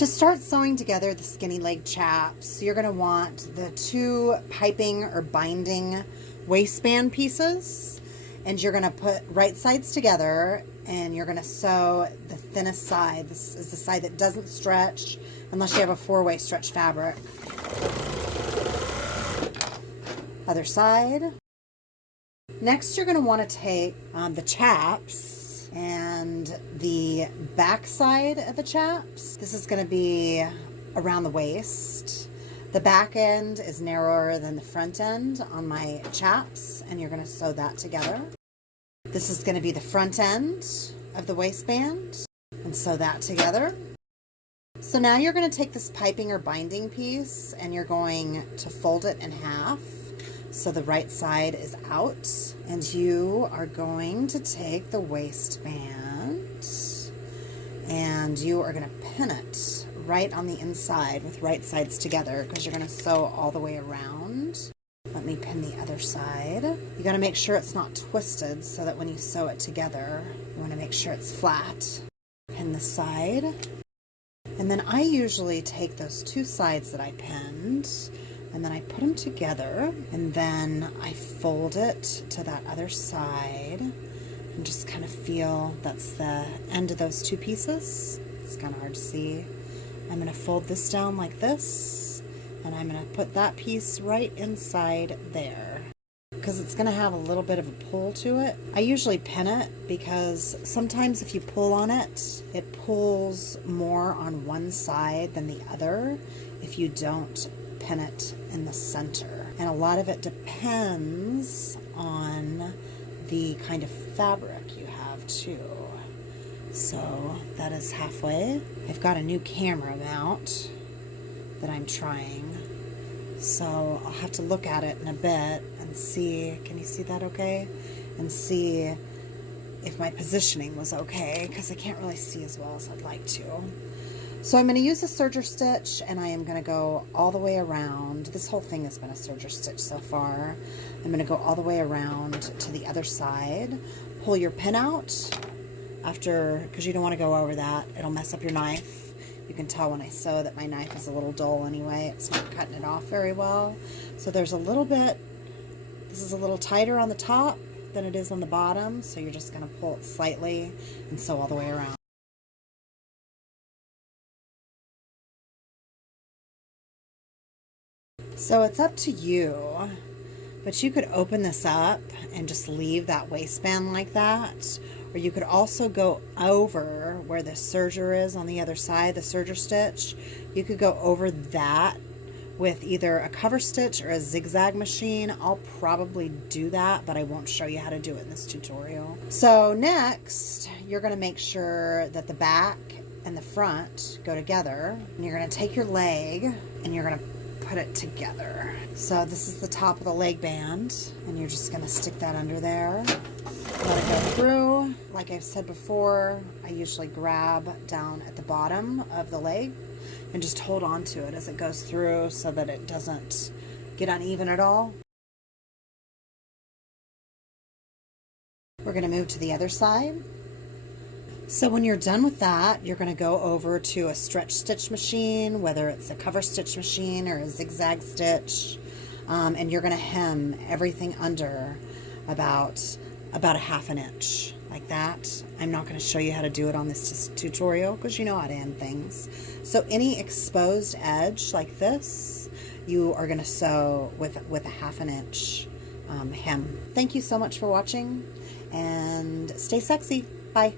To start sewing together the skinny leg chaps, you're going to want the 2 piping or binding waistband pieces, and you're going to put right sides together, and you're going to sew the thinnest side. This is the side that doesn't stretch unless you have a 4-way stretch fabric. Other side. Next, you're going to want to take the chaps and the back side of the chaps. This is going to be around the waist. The back end is narrower than the front end on my chaps, and you're going to sew that together. This is going to be the front end of the waistband, and sew that together. So now you're going to take this piping or binding piece, and you're going to fold it in half so the right side is out, and you are going to take the waistband and you are going to pin it right on the inside with right sides together, because you're going to sew all the way around. Let me pin the other side. You got to make sure it's not twisted, so that when you sew it together, you want to make sure it's flat. Pin the side, and then I usually take those 2 sides that I pinned, and then I put them together, and then I fold it to that other side and just kind of feel that's the end of those 2 pieces. It's kind of hard to see. I'm going to fold this down like this, and I'm going to put that piece right inside there, because it's going to have a little bit of a pull to it. I usually pin it because sometimes if you pull on it, it pulls more on one side than the other if you don't pin it in the center. And a lot of it depends on the kind of fabric you have too. So that is halfway. I've got a new camera mount that I'm trying, so I'll have to look at it in a bit and see, can you see that okay? And see if my positioning was okay, because I can't really see as well as I'd like to. So I'm going to use a serger stitch, and I am going to go all the way around. This whole thing has been a serger stitch so far. I'm going to go all the way around to the other side. Pull your pin out after, because you don't want to go over that. It'll mess up your knife. You can tell when I sew that my knife is a little dull anyway. It's not cutting it off very well. So there's a little bit, this is a little tighter on the top than it is on the bottom. So you're just going to pull it slightly and sew all the way around. So it's up to you, but you could open this up and just leave that waistband like that, or you could also go over where the serger is on the other side, the serger stitch. You could go over that with either a cover stitch or a zigzag machine. I'll probably do that, but I won't show you how to do it in this tutorial. So next, you're going to make sure that the back and the front go together, and you're going to take your leg and you're going to put it together. So this is the top of the leg band, and you're just going to stick that under there. Let it go through. Like I've said before, I usually grab down at the bottom of the leg and just hold on to it as it goes through so that it doesn't get uneven at all. We're going to move to the other side. So when you're done with that, you're going to go over to a stretch stitch machine, whether it's a cover stitch machine or a zigzag stitch, and you're going to hem everything under about a 1/2 inch, like that. I'm not going to show you how to do it on this tutorial because you know how to end things. So any exposed edge like this, you are going to sew with a 1/2 inch hem. Thank you so much for watching, and stay sexy. Bye.